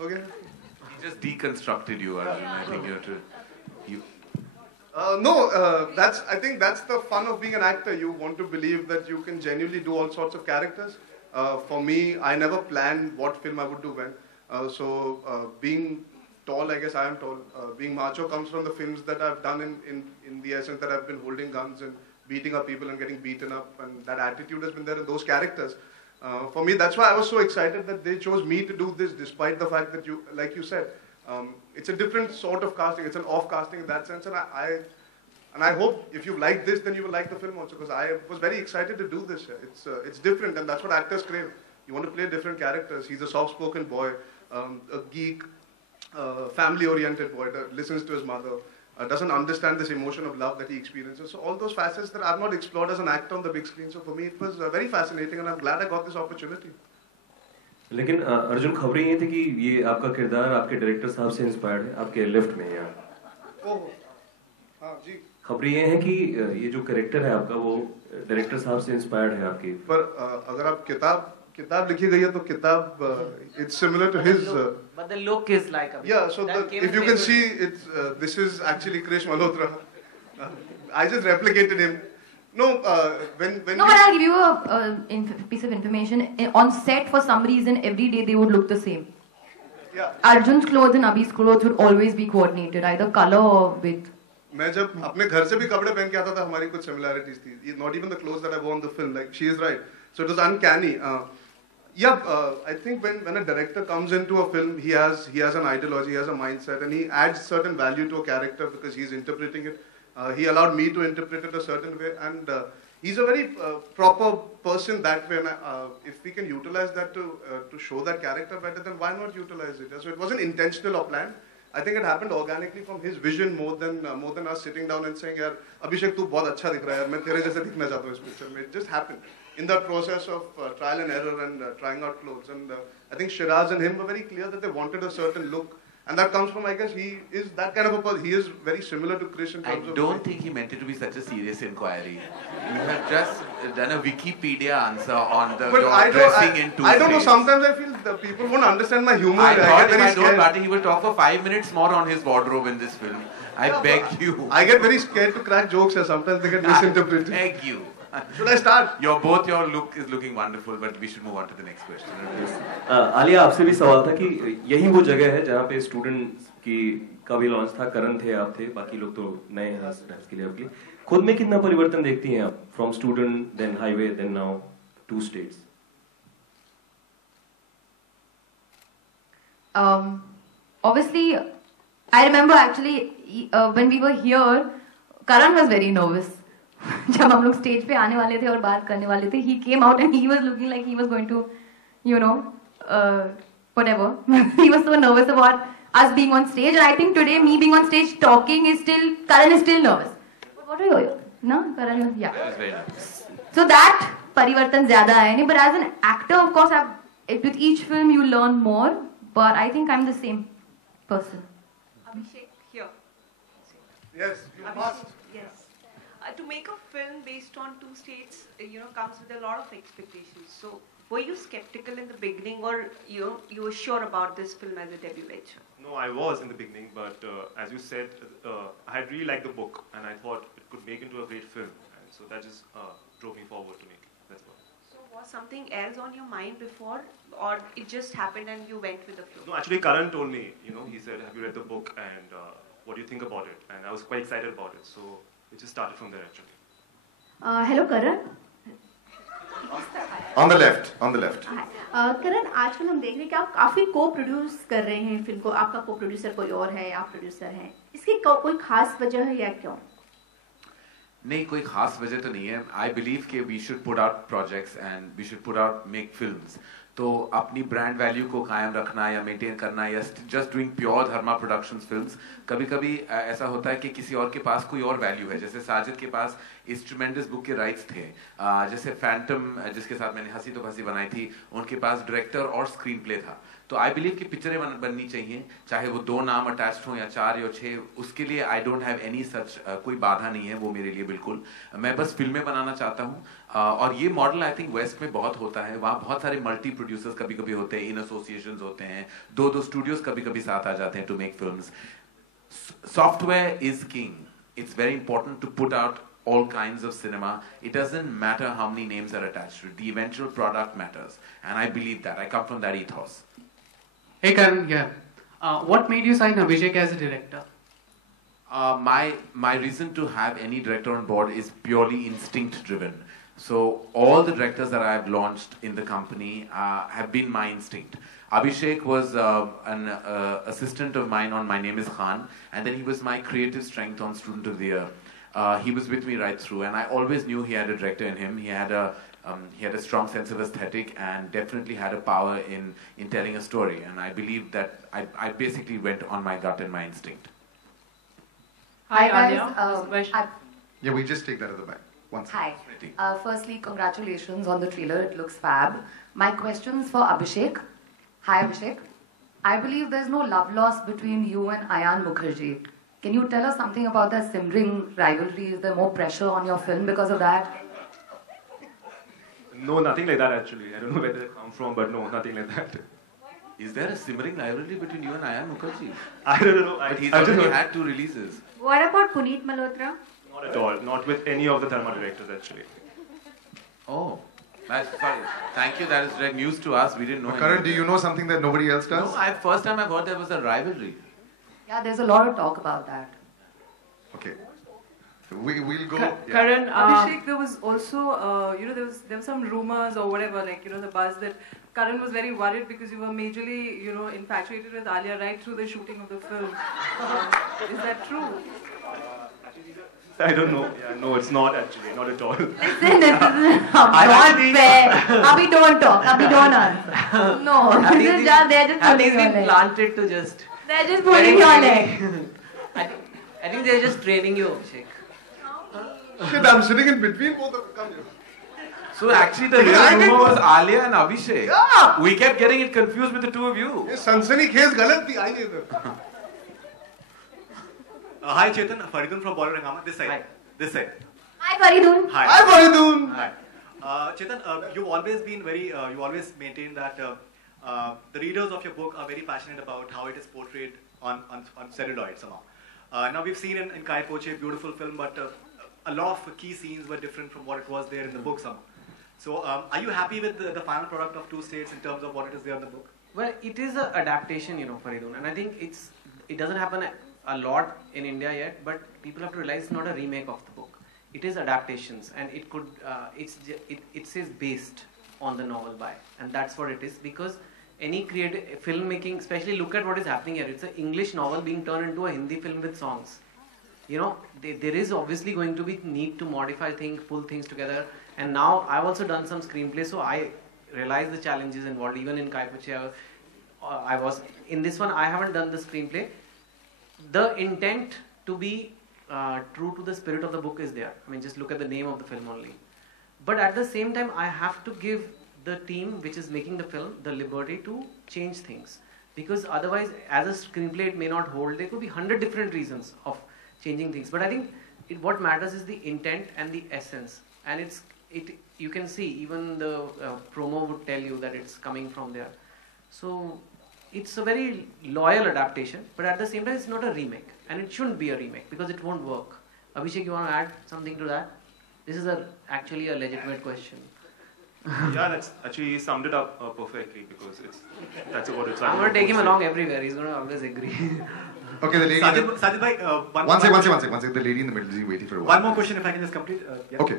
Okay. He just deconstructed you, Arjun. I think you have to. You. No, I think that's the fun of being an actor. You want to believe that you can genuinely do all sorts of characters. For me, I never planned what film I would do when. Being tall, I guess I am tall. Being macho comes from the films that I've done in the essence that I've been holding guns and beating up people and getting beaten up, and that attitude has been there in those characters. For me, that's why I was so excited that they chose me to do this, despite the fact that you, like you said, it's a different sort of casting. It's an off casting in that sense, and I hope if you like this, then you will like the film also, because I was very excited to do this. It's different, and that's what actors crave. You want to play different characters. He's a soft-spoken boy, a geek, family-oriented boy that listens to his mother, doesn't understand this emotion of love that he experiences. So all those facets that I've not explored as an actor on the big screen. So for me, it was very fascinating, and I'm glad I got this opportunity. लेकिन अर्जुन खबरें ये थी कि ये आपका किरदार आपके director साहब से इंस्पायर्ड है, आपके लेफ्ट में यहाँ। ओह, हाँ जी। खबरें ये हैं कि ये जो कैरेक्टर है आपका वो डायरेक्टर साहब से इंस्पायर्ड है आपकी। पर अगर आप किताब लिखी गई है तो किताब it's similar to his. But the look is like a. Yeah, so if you can see, this is actually Krish Malhotra. I just replicated him. No, when no, but I'll give you a piece of information. On set, for some reason, every day they would look the same. Yeah. Arjun's clothes and Abhi's clothes would always be coordinated, either color or width. मैं जब अपने घर से भी कपड़े पहन के आता था, हमारी कुछ similarities थी. Not even the clothes that I wore in the film. Like, she is right. So it was uncanny. I think when a director comes into a film, he has an ideology, he has a mindset, and he adds certain value to a character because he's interpreting it. He allowed me to interpret it a certain way, and he's a very proper person that way. And if we can utilize that to show that character better, then why not utilize it? So it wasn't intentional or planned. I think it happened organically from his vision more than us sitting down and saying, "यार अभिषेक तू बहुत अच्छा दिख रहा है, मैं तेरे जैसा दिखना चाहता हूँ इस पिक्चर में." It just happened in that process of trial and error and trying out clothes. And I think Shiraz and him were very clear that they wanted a certain look. And that comes from, I guess, he is that kind of a person. He is very similar to Krish in terms of... I don't think he meant it to be such a serious inquiry. You have just done a Wikipedia answer on the dressing in two I don't know, sometimes I feel the people won't understand my humor. I thought if I don't matter, he will talk for 5 minutes more on his wardrobe in this film. I beg you. I get very scared to crack jokes here. Sometimes they get misinterpreted. I beg you. Should I start? Your look is looking wonderful, but we should move on to the next question. Alia, आपसे भी सवाल था कि यही वो जगह है जहाँ पे स्टूडेंट का भी लॉन्च था, करण थे, आप थे, बाकी लोग तो नए हैं के लिए आपके लिए। खुद में कितना परिवर्तन देखती हैं आप from student then highway then now to states? Obviously, I remember actually when we were here, Karan was very nervous. जब हम लोग स्टेज पे आने वाले थे और बात करने वाले थे, he came out and he was looking like he was going to, you know, whatever. He was so nervous about us being on stage, and I think today me being on stage talking is still, Karan is still nervous. What are you? No, Karan, yeah. That was very nice. So that परिवर्तन ज़्यादा आया नहीं, but as an actor, of course, with each film you learn more, but I think I'm the same person. Abhishek, here. Yes, you must. Yes. To make a film based on two states, comes with a lot of expectations. So, were you skeptical in the beginning, or you were sure about this film as a debut venture? No, I was in the beginning, but as you said, I had really liked the book, and I thought it could make into a great film, and so that just drove me forward to make it. That's all. So, was something else on your mind before, or it just happened and you went with the flow? No, actually, Karan told me. He said, "Have you read the book, and what do you think about it?" And I was quite excited about it, so it just started from there actually. Hello, Karan. On the left. करण, आजकल हम देख रहे हैं कि आप काफी को-प्रोड्यूस कर रहे हैं फिल्म को, आपका को-प्रोड्यूसर कोई और है, आप प्रोड्यूसर हैं, इसकी कोई खास वजह है या क्यों? नहीं, कोई खास वजह तो नहीं है. I believe कि we should put out projects and we should make films. तो अपनी ब्रांड वैल्यू को कायम रखना या मेंटेन करना या जस्ट डूइंग प्योर धर्मा प्रोडक्शंस फिल्म्स, कभी कभी ऐसा होता है कि किसी और के पास कोई और वैल्यू है. जैसे साजिद के पास इस ट्रिमेंडस बुक के राइट्स थे, जैसे फैंटम जिसके साथ मैंने हंसी तो फंसी बनाई थी, उनके पास डायरेक्टर और स्क्रीन प्ले था. तो आई बिलीव कि पिक्चरें बननी चाहिए, चाहे वो 2 नाम अटैच्ड हो या 4 या 6, उसके लिए I don't have any such, कोई बाधा नहीं है वो मेरे लिए बिल्कुल। मैं बस फिल्में बनाना चाहता हूँ, और ये मॉडल आई थिंक वेस्ट में बहुत होता है। वहाँ बहुत सारे मल्टी प्रोड्यूसर्स कभी कभी होते हैं, इन एसोसिएशंस होते हैं, 2-2 स्टूडियोज कभी कभी साथ आ जाते हैं to make films. Software is king. It's very important to put out all kinds of cinema. It doesn't matter how many names are attached to it. The eventual product matters. And I believe that. I come from that ethos. Hey Karan, yeah. What made you sign Abhishek as a director? My reason to have any director on board is purely instinct driven. So all the directors that I have launched in the company have been my instinct. Abhishek was an assistant of mine on My Name is Khan, and then he was my creative strength on Student of the Year. He was with me right through, and I always knew he had a director in him. He had a strong sense of aesthetic and definitely had a power in telling a story. And I believe that I basically went on my gut and my instinct. Hi guys. Yeah, we just take that at the back. One second. Hi. Firstly, congratulations on the trailer. It looks fab. My question's for Abhishek. Hi Abhishek. I believe there's no love lost between you and Ayan Mukherjee. Can you tell us something about that simmering rivalry? Is there more pressure on your film because of that? No, nothing like that actually. I don't know where they come from, but no, nothing like that. Is there a simmering rivalry between you and Ayan Mukherjee? I don't know. But he's already had 2 releases. What about Puneet Malhotra? Not at all. Not with any of the Dharma directors actually. Oh. Sorry. Thank you. That is direct news to us. We didn't know. Karan, do you know something that nobody else does? No, first time I've heard there was a rivalry. Yeah, there's a lot of talk about that. Okay. We'll go. Karan, Abhishek, there was also, there were some rumors or whatever, like, the buzz that Karan was very worried because you were majorly, infatuated with Alia right through the shooting of the film. Is that true? I don't know. Yeah, no, it's not actually. Not at all. Listen, this is not fair. Abhi, don't talk. Abhi, don't answer. No, this is just, they're just pulling your leg. Planted to just... They're just pulling your leg. I think they're just training you, Abhishek. Shit, I'm sitting in between both of them. Come here. So actually the real rumor was Alia and Abhishek. Yeah. We kept getting it confused with the 2 of you. ये सनसनी खेज गलत थी, आइए इधर. Hi Chetan, Faridun from Bollywood Hangama. This side. Hi. This side. Hi, Faridun. Hi. Hi, Faridun. Hi. Chetan, you've always been you always maintained that the readers of your book are very passionate about how it is portrayed on celluloid somehow. Now we've seen in Kai Poche, beautiful film, but a lot of key scenes were different from what it was there in the book somehow. So are you happy with the final product of 2 states in terms of what it is there in the book? Well, it is an adaptation, Faridun, and I think it doesn't happen a lot in India yet, but people have to realize it's not a remake of the book. It is adaptations, and it could it says based on the novel by, and that's what it is, because any creative filmmaking, especially look at what is happening here. It's an English novel being turned into a Hindi film with songs. There is obviously going to be need to modify things, pull things together, and now I've also done some screenplay, so I realize the challenges involved. Even in Kai Poche, I was in this one. I haven't done the screenplay. The intent to be true to the spirit of the book is there. I mean, just look at the name of the film only. But at the same time, I have to give the team which is making the film the liberty to change things. Because otherwise, as a screenplay, it may not hold. There could be 100 different reasons of changing things. But I think what matters is the intent and the essence. And you can see, even the promo would tell you that it's coming from there. So it's a very loyal adaptation, but at the same time, it's not a remake. And it shouldn't be a remake, because it won't work. Abhishek, you want to add something to that? This is actually a legitimate question. Yeah, that's actually summed it up perfectly, because that's what it's like. I'm going to take him along everywhere. He's going to always agree. Okay, the lady. Sajid bhai, one second. The lady in the middle is waiting for a while. One more question, if I can just complete. Yeah. Okay.